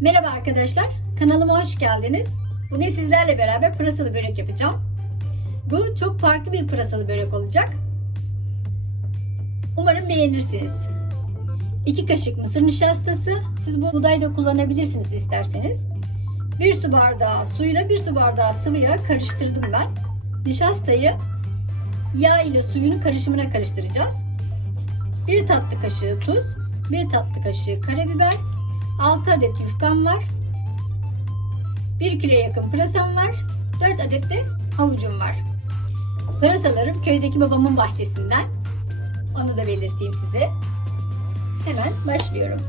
Merhaba arkadaşlar, kanalıma hoş geldiniz. Bugün sizlerle beraber pırasalı börek yapacağım. Bu çok farklı bir pırasalı börek olacak. Umarım beğenirsiniz. 2 kaşık mısır nişastası. Siz bu buğday da kullanabilirsiniz isterseniz. 1 su bardağı suyla 1 su bardağı sıvı yağ karıştırdım ben. Nişastayı yağ ile suyun karışımına karıştıracağız. 1 tatlı kaşığı tuz, 1 tatlı kaşığı karabiber, 6 adet yufkam var. 1 kilo yakın pırasam var. 4 adet de havucum var. Pırasalarım köydeki babamın bahçesinden. Onu da belirteyim size. Hemen başlıyorum.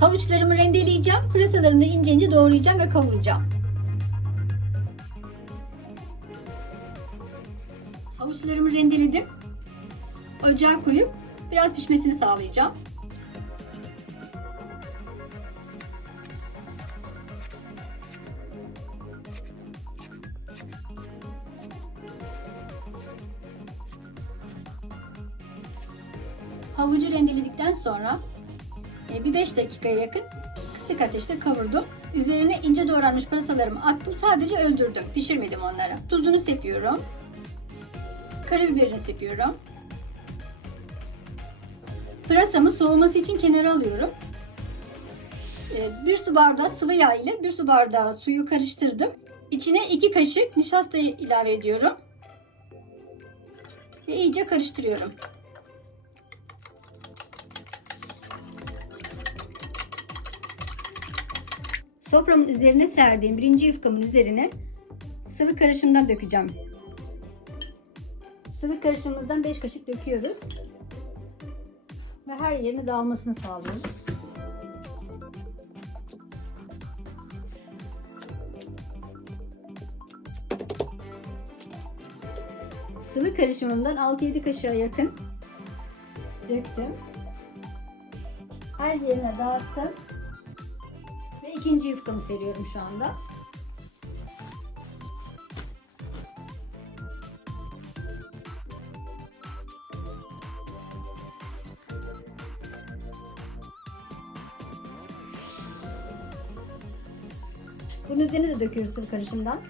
Havuçlarımı rendeleyeceğim. Pırasalarımı da ince ince doğrayacağım ve kavuracağım. Havuçlarımı rendeledim. Ocağa koyup biraz pişmesini sağlayacağım. Havucu rendeledikten sonra e, bir 5 dakikaya yakın kısık ateşte kavurdum. Üzerine ince doğranmış pırasalarımı attım. Sadece öldürdüm. Pişirmedim onları. Tuzunu sepiyorum. Karabiberini sepiyorum. Pırasamı soğuması için kenara alıyorum. E, Bir su bardağı sıvı yağ ile bir su bardağı suyu karıştırdım. İçine 2 kaşık nişasta ilave ediyorum. Ve iyice karıştırıyorum. Soframın üzerine serdiğim birinci yufkamın üzerine sıvı karışımdan dökeceğim. Sıvı karışımımızdan 5 kaşık döküyoruz. Ve her yerine dağılmasını sağlıyoruz. Sıvı karışımından 6-7 kaşığa yakın döktüm. Her yerine dağıttım. İkinci yufkamı seriyorum şu anda. Bunun üzerine de döküyoruz sıvı karışımdan.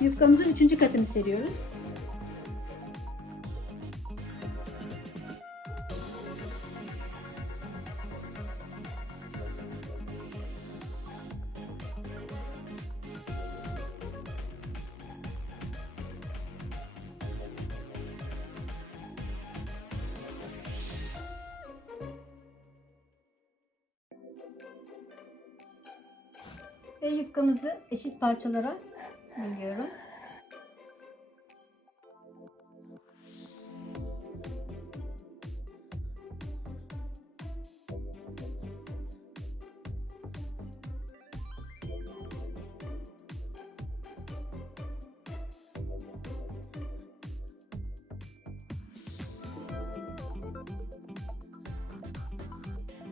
Yufkamızın üçüncü katını seriyoruz. Ve yufkamızı eşit parçalara bölüyorum.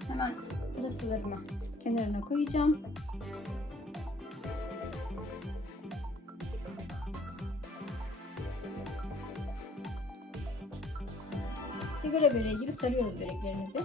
Hemen pırasalarımı kenarına koyacağım. Sigara böreği gibi sarıyoruz böreklerimizi.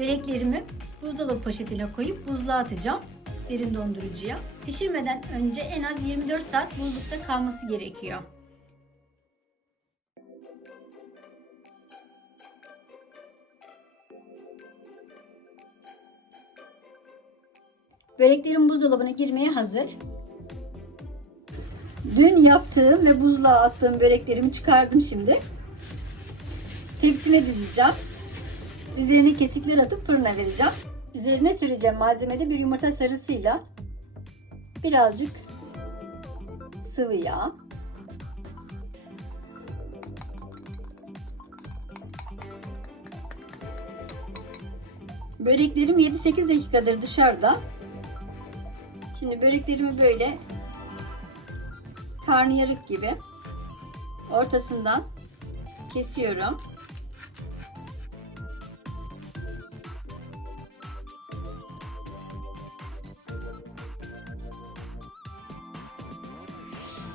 Böreklerimi buzdolabı poşetine koyup buzluğa atacağım. derin dondurucuya. Pişirmeden önce en az 24 saat buzlukta kalması gerekiyor. Böreklerim buzdolabına girmeye hazır. Dün yaptığım ve buzluğa attığım böreklerimi çıkardım şimdi. Tepsime dizeceğim. Üzerine kesikler atıp fırına vereceğim. Üzerine süreceğim malzemede bir yumurta sarısıyla birazcık sıvı yağ. Böreklerim 7-8 dakikadır dışarıda. Şimdi böreklerimi böyle karnıyarık gibi ortasından kesiyorum.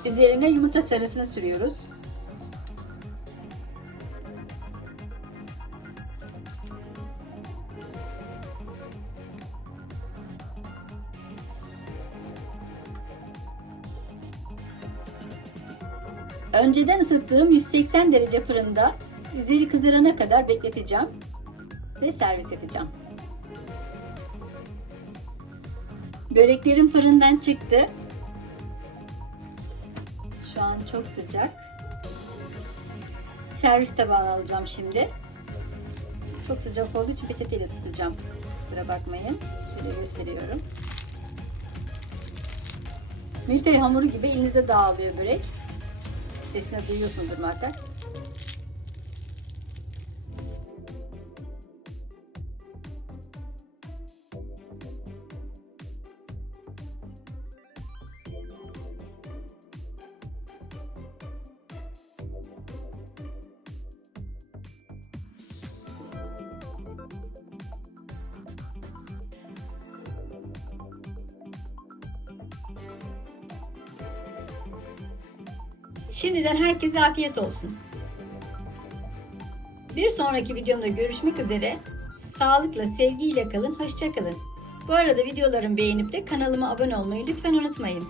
Üzerine yumurta sarısını sürüyoruz. Önceden ısıttığım 180 derece fırında üzeri kızarana kadar bekleteceğim ve servis yapacağım. Böreklerim fırından çıktı. Şu an çok sıcak. Servis tabağı alacağım şimdi. Çok sıcak olduğu için peçeteyle tutacağım. Kusura bakmayın. Şöyle gösteriyorum. Milföy hamuru gibi elinize dağılıyor börek. Sesini duyuyorsundur zaten. Şimdiden herkese afiyet olsun. Bir sonraki videomda görüşmek üzere. Sağlıkla, sevgiyle kalın, hoşça kalın. Bu arada videolarımı beğenip de kanalıma abone olmayı lütfen unutmayın.